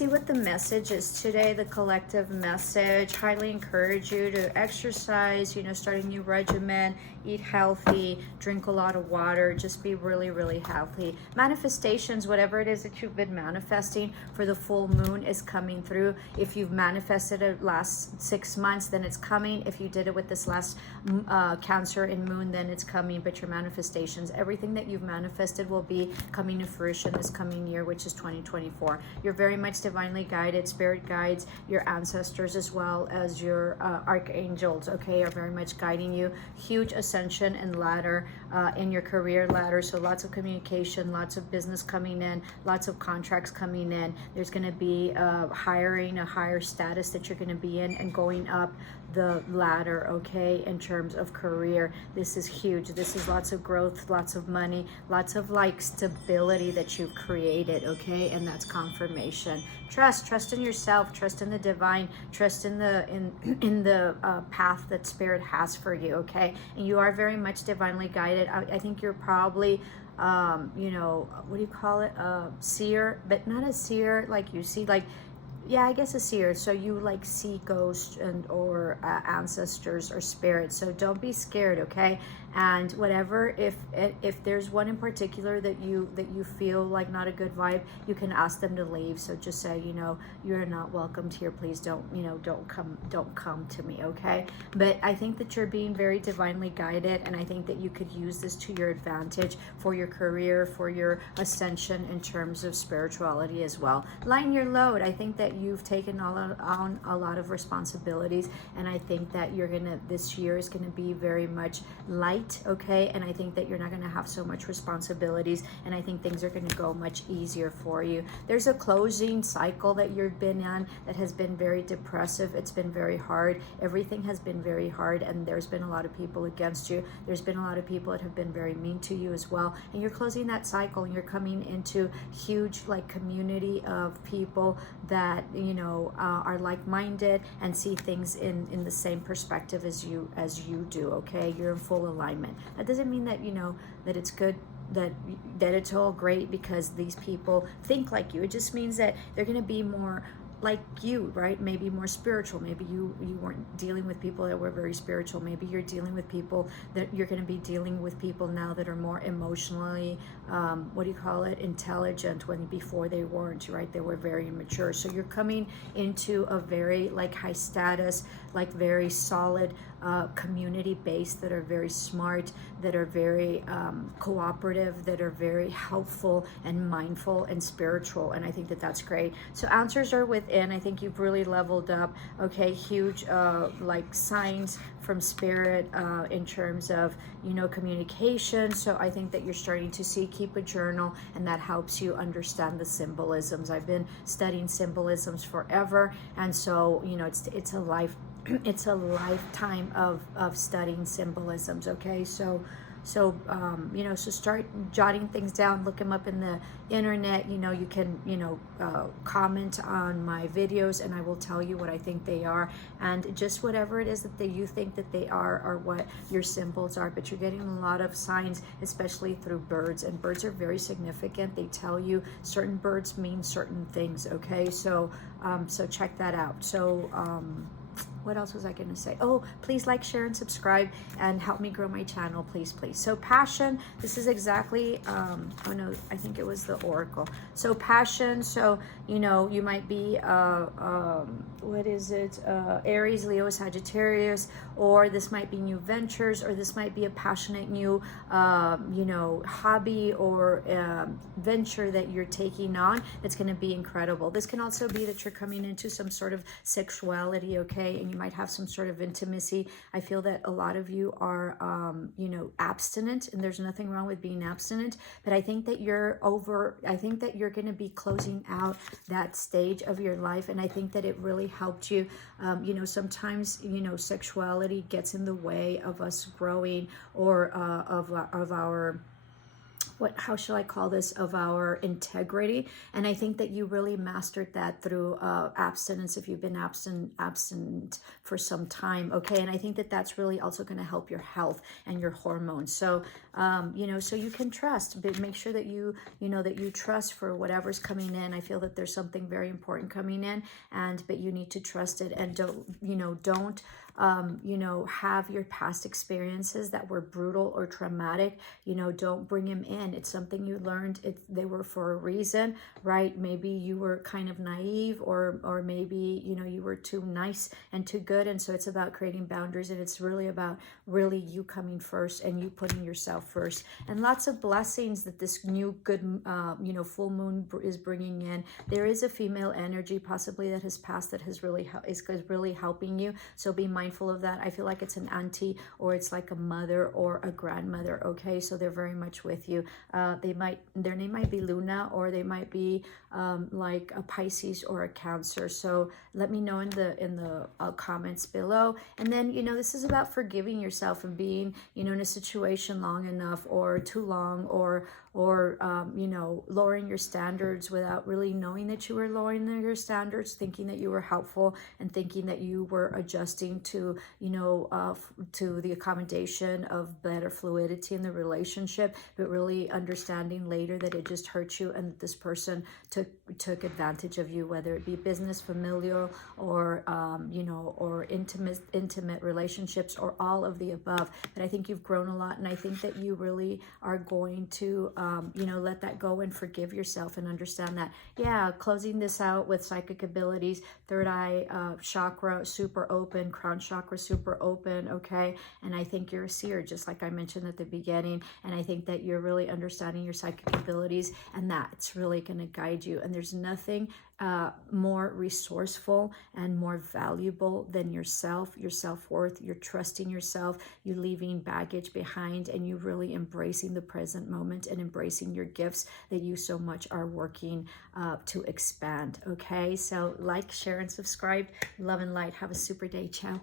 See what the message is today, the collective message. Highly encourage you to exercise, start a new regimen, eat healthy, drink a lot of water, just be really, really healthy. Manifestations, whatever it is that you've been manifesting for the full moon is coming through. If you've manifested it last 6 months, then it's coming. If you did it with this last Cancer and moon, then it's coming. But your manifestations, everything that you've manifested will be coming to fruition this coming year, which is 2024. You're very much divinely guided. Spirit guides, your ancestors as well as your archangels, okay, are very much guiding you. Huge ascension and ladder in your career ladder. So lots of communication, lots of business coming in, lots of contracts coming in. There's going to be hiring, a higher status that you're going to be in, and going up the ladder, okay, in terms of career. This is huge. This is lots of growth, lots of money, lots of like stability that you've created, okay, and that's confirmation. Trust in yourself, trust in the divine, trust in the path that spirit has for you, okay. And you are very much divinely guided. I think you're probably what do you call it, seer, but not a seer like you see, like, yeah, I guess a seer. So you like see ghosts and or ancestors or spirits. So don't be scared, okay? And whatever, if there's one in particular that you feel like not a good vibe, you can ask them to leave. So just say, you're not welcomed here. Please don't come to me, okay? But I think that you're being very divinely guided, and I think that you could use this to your advantage for your career, for your ascension in terms of spirituality as well. Lighten your load. I think that you've taken on a lot of responsibilities, and I think that this year is gonna be very much light, okay? And I think that you're not gonna have so much responsibilities, and I think things are gonna go much easier for you. There's a closing cycle that you've been on that has been very depressive. It's been very hard. Everything has been very hard, and there's been a lot of people against you. There's been a lot of people that have been very mean to you as well, and you're closing that cycle, and you're coming into huge like community of people that are like-minded and see things in the same perspective as you do, okay? You're in full alignment. That doesn't mean that that it's good, that it's all great because these people think like you. It just means that they're going to be more like you, right? Maybe more spiritual. Maybe you weren't dealing with people that were very spiritual. Maybe you're dealing with people that you're going to be dealing with people now that are more emotionally intelligent, when before they weren't, right? They were very immature. So you're coming into a very like high status, like very solid community base that are very smart, that are very cooperative, that are very helpful and mindful and spiritual. And I think that that's great. So answers are within. I think you've really leveled up, okay? Huge like signs from spirit in terms of communication. So I think that you're starting to see, keep a journal, and that helps you understand the symbolisms. I've been studying symbolisms forever, and so it's a lifetime of studying symbolisms, okay? So start jotting things down, look them up in the internet. You can comment on my videos, and I will tell you what I think they are, and just whatever it is that you think that they are what your symbols are. But you're getting a lot of signs, especially through birds, and birds are very significant. They tell you certain birds mean certain things, okay? So check that out. So what else was I going to say? Oh, please like, share, and subscribe, and help me grow my channel, please. So passion, this is exactly, oh no, I think it was the oracle. So passion, so, you might be, what is it? Aries, Leo, Sagittarius, or this might be new ventures, or this might be a passionate new, hobby or venture that you're taking on. That's going to be incredible. This can also be that you're coming into some sort of sexuality, okay? And you might have some sort of intimacy. I feel that a lot of you are, abstinent, and there's nothing wrong with being abstinent, but I think that I think that you're going to be closing out that stage of your life, and I think that it really helped you. Sometimes, sexuality gets in the way of us growing, or of our how shall I call this, of our integrity. And I think that you really mastered that through abstinence, if you've been absent for some time. Okay. And I think that that's really also going to help your health and your hormones. So you know, so you can trust, but make sure that you know that you trust for whatever's coming in. I feel that there's something very important coming in, but you need to trust it, and don't have your past experiences that were brutal or traumatic, don't bring them in. It's something you learned. They were for a reason, right? Maybe you were kind of naive, or maybe, you were too nice and too good. And so it's about creating boundaries, and it's really about really you coming first and you putting yourself first. And lots of blessings that this new good, full moon is bringing in. There is a female energy possibly that has passed that is really helping you. So be mindful of that. I feel like it's an auntie, or it's like a mother or a grandmother. Okay, so they're very much with you. Their name might be Luna, or they might be like a Pisces or a Cancer. So let me know in the comments below. And then this is about forgiving yourself and being in a situation long enough or too long, or lowering your standards without really knowing that you were lowering your standards, thinking that you were helpful and thinking that you were adjusting to to the accommodation of better fluidity in the relationship, but really understanding later that it just hurt you and that this person took advantage of you, whether it be business, familial, or or intimate relationships, or all of the above. But I think you've grown a lot, and I think that you really are going to let that go and forgive yourself and understand that, yeah, closing this out with psychic abilities, third eye chakra super open, crown chakra super open. Okay, and I think you're a seer, just like I mentioned at the beginning, and I think that you're really understanding your psychic abilities, and that's really going to guide you. And there's nothing more resourceful and more valuable than yourself, your self-worth, your trusting yourself, you leaving baggage behind, and you really embracing the present moment and embracing your gifts that you so much are working to expand. Okay, so like, share, and subscribe. Love and light. Have a super day. Ciao.